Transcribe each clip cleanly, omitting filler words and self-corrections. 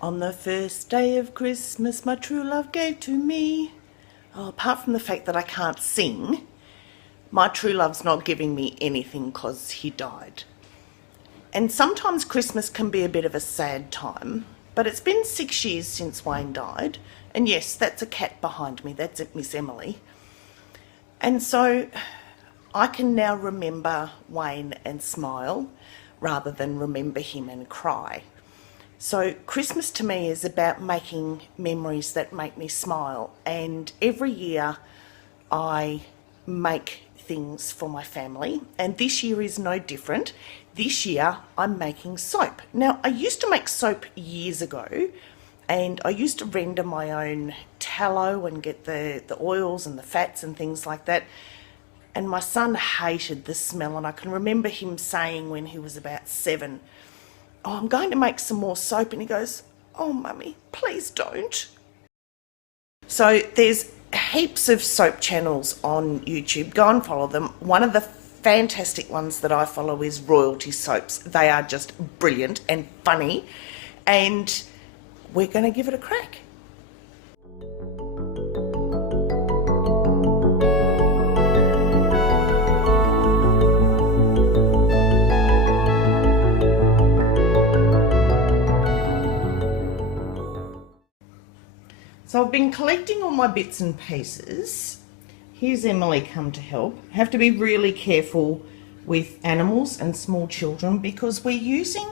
On the first day of Christmas, my true love gave to me. Oh, apart from the fact that I can't sing, my true love's not giving me anything because he died. And sometimes Christmas can be a bit of a sad time, but it's been 6 years since Wayne died. And yes, that's a cat behind me. That's it, Miss Emily. And so I can now remember Wayne and smile rather than remember him and cry. So Christmas to me is about making memories that make me smile, and every year I make things for my family, and this year is no different. This year I'm making soap. Now, I used to make soap years ago, and I used to render my own tallow and get the oils and the fats and things like that. And my son hated the smell, and I can remember him saying when he was about 7, "Oh, I'm going to make some more soap," and he goes, "Oh, Mummy, please don't." So there's heaps of soap channels on YouTube. Go and follow them. One of the fantastic ones that I follow is Royalty Soaps. They are just brilliant and funny, and we're going to give it a crack. So I've been collecting all my bits and pieces. Here's Emily come to help. Have to be really careful with animals and small children because we're using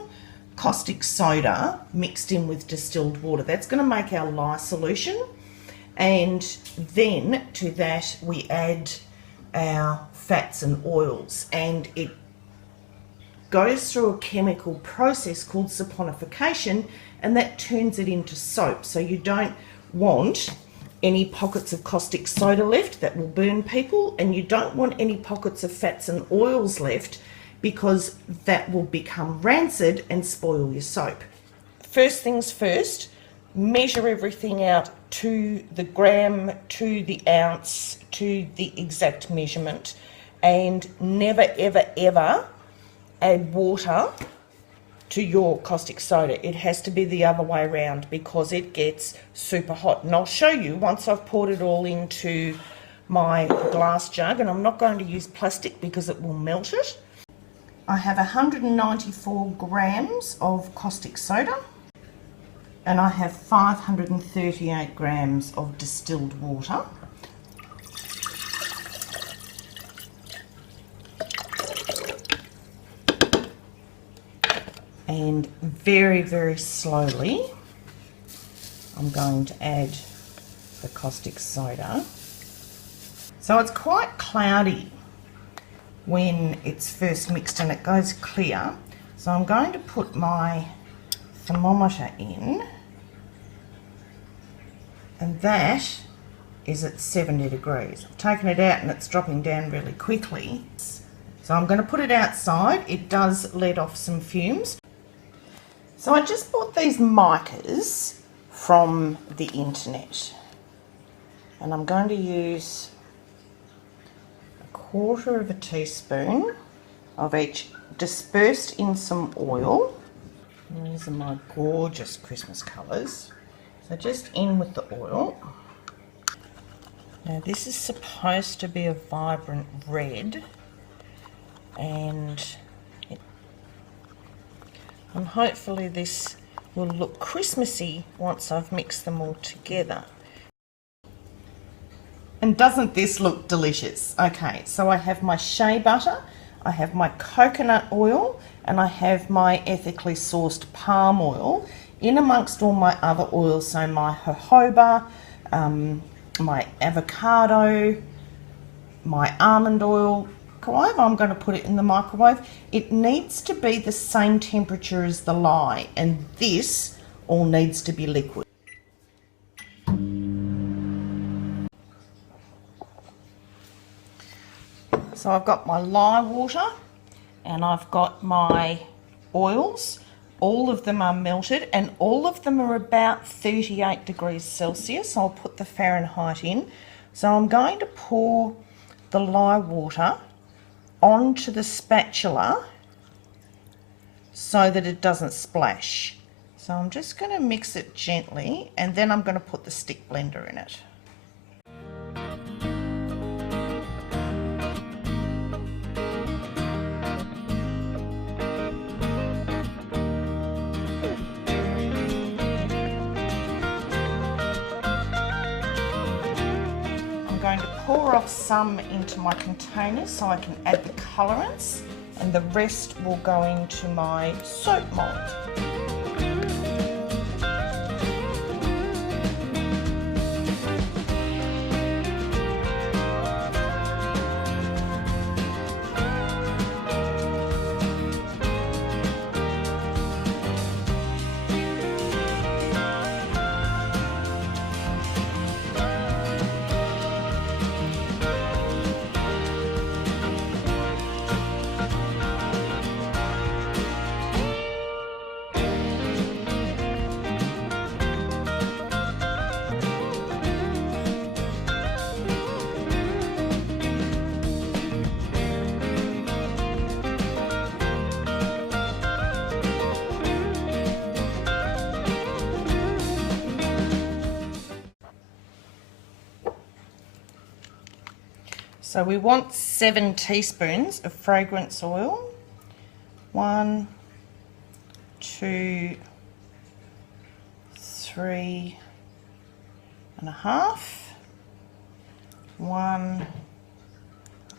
caustic soda mixed in with distilled water. That's going to make our lye solution, and then to that we add our fats and oils, and it goes through a chemical process called saponification, and that turns it into soap. So you don't want any pockets of caustic soda left, that will burn people, and you don't want any pockets of fats and oils left because that will become rancid and spoil your soap. First things first, measure everything out to the gram, to the ounce, to the exact measurement, and never ever ever add water to your caustic soda. It has to be the other way around because it gets super hot, and I'll show you once I've poured it all into my glass jug. And I'm not going to use plastic because it will melt it. I have 194 grams of caustic soda, and I have 538 grams of distilled water. And very, very slowly I'm going to add the caustic soda. So it's quite cloudy when it's first mixed and it goes clear. So I'm going to put my thermometer in, and that is at 70 degrees. I've taken it out and it's dropping down really quickly. So I'm going to put it outside. It does let off some fumes. So I just bought these micas from the internet, and I'm going to use 1/4 teaspoon of each dispersed in some oil. And these are my gorgeous Christmas colours. So just in with the oil. Now this is supposed to be a vibrant red, and hopefully this will look Christmassy once I've mixed them all together. And doesn't this look delicious? Okay, so I have my shea butter, I have my coconut oil, and I have my ethically sourced palm oil in amongst all my other oils. So my jojoba, my avocado, my almond oil. I'm going to put it in the microwave. It needs to be the same temperature as the lye, and this all needs to be liquid. So I've got my lye water and I've got my oils. All of them are melted and all of them are about 38 degrees Celsius. I'll put the Fahrenheit in. So I'm going to pour the lye water onto the spatula so that it doesn't splash. So I'm just going to mix it gently, and then I'm going to put the stick blender in it. I'm going to pour off some into my containers so I can add the colorants, and the rest will go into my soap mold. So we want 7 teaspoons of fragrance oil. 1, 2, 3 and a half. 1,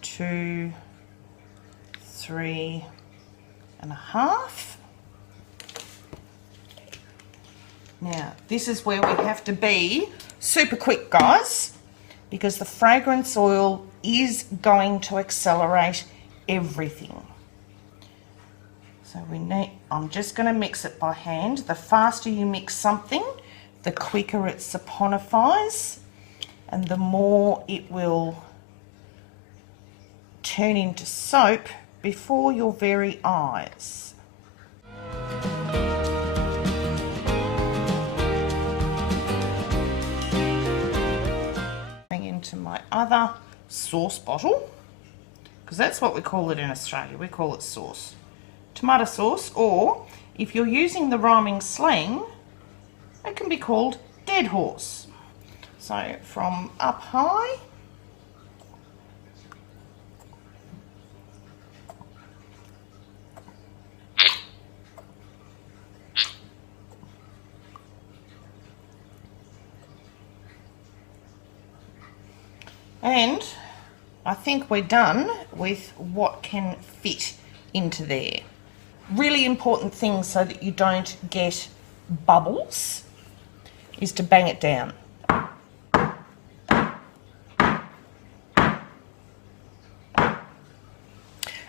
2, 3 and a half. Now, this is where we have to be super quick, guys, because the fragrance oil is going to accelerate everything. So I'm just going to mix it by hand. The faster you mix something, the quicker it saponifies, and the more it will turn into soap before your very eyes. Into my other sauce bottle, because that's what we call it in Australia. We call it sauce. Tomato sauce, or if you're using the rhyming slang, it can be called dead horse. So from up high, and I think we're done with what can fit into there. Really important thing so that you don't get bubbles is to bang it down. And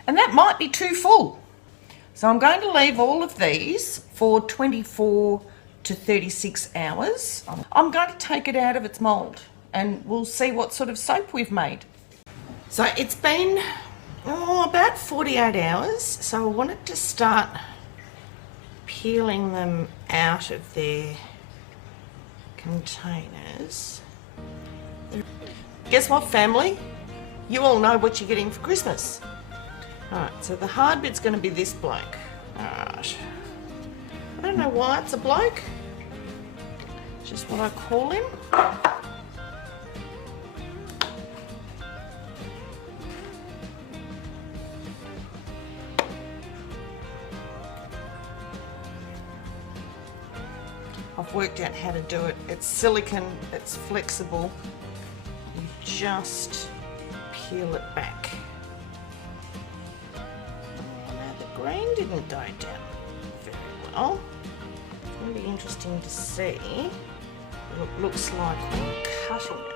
that might be too full. So I'm going to leave all of these for 24 to 36 hours. I'm going to take it out of its mould, and we'll see what sort of soap we've made. So it's been about 48 hours, so I wanted to start peeling them out of their containers. Guess what, family? You all know what you're getting for Christmas. Alright, so the hard bit's going to be this bloke. Alright. I don't know why it's a bloke. Just what I call him. I've worked out how to do it. It's silicone, it's flexible. You just peel it back. Oh, now the green didn't go down very well. It's going to be interesting to see what it looks like when cutting it.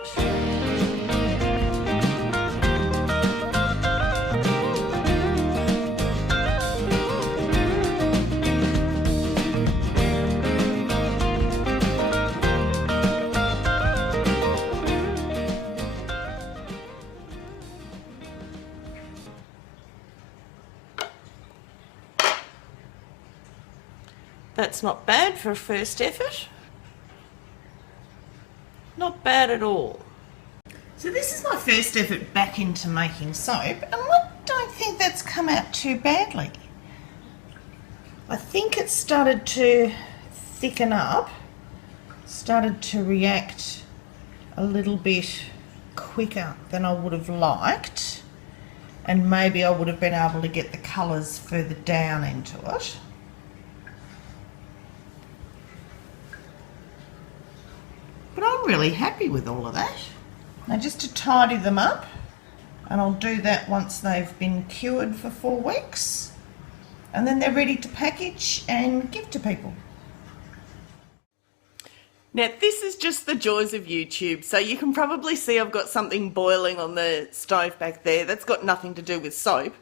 That's not bad for a first effort. Not bad at all. So this is my first effort back into making soap, and I don't think that's come out too badly. I think it started to thicken up, started to react a little bit quicker than I would have liked, and maybe I would have been able to get the colours further down into it. But I'm really happy with all of that. Now just to tidy them up, and I'll do that once they've been cured for 4 weeks, and then they're ready to package and give to people. Now this is just the joys of YouTube, so you can probably see I've got something boiling on the stove back there. That's got nothing to do with soap,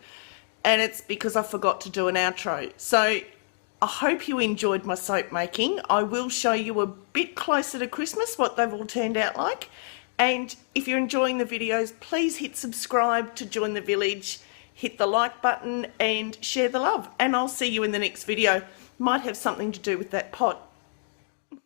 and it's because I forgot to do an outro. So I hope you enjoyed my soap making. I will show you a bit closer to Christmas what they've all turned out like, and if you're enjoying the videos, please hit subscribe to join the village, hit the like button and share the love, and I'll see you in the next video. Might have something to do with that pot.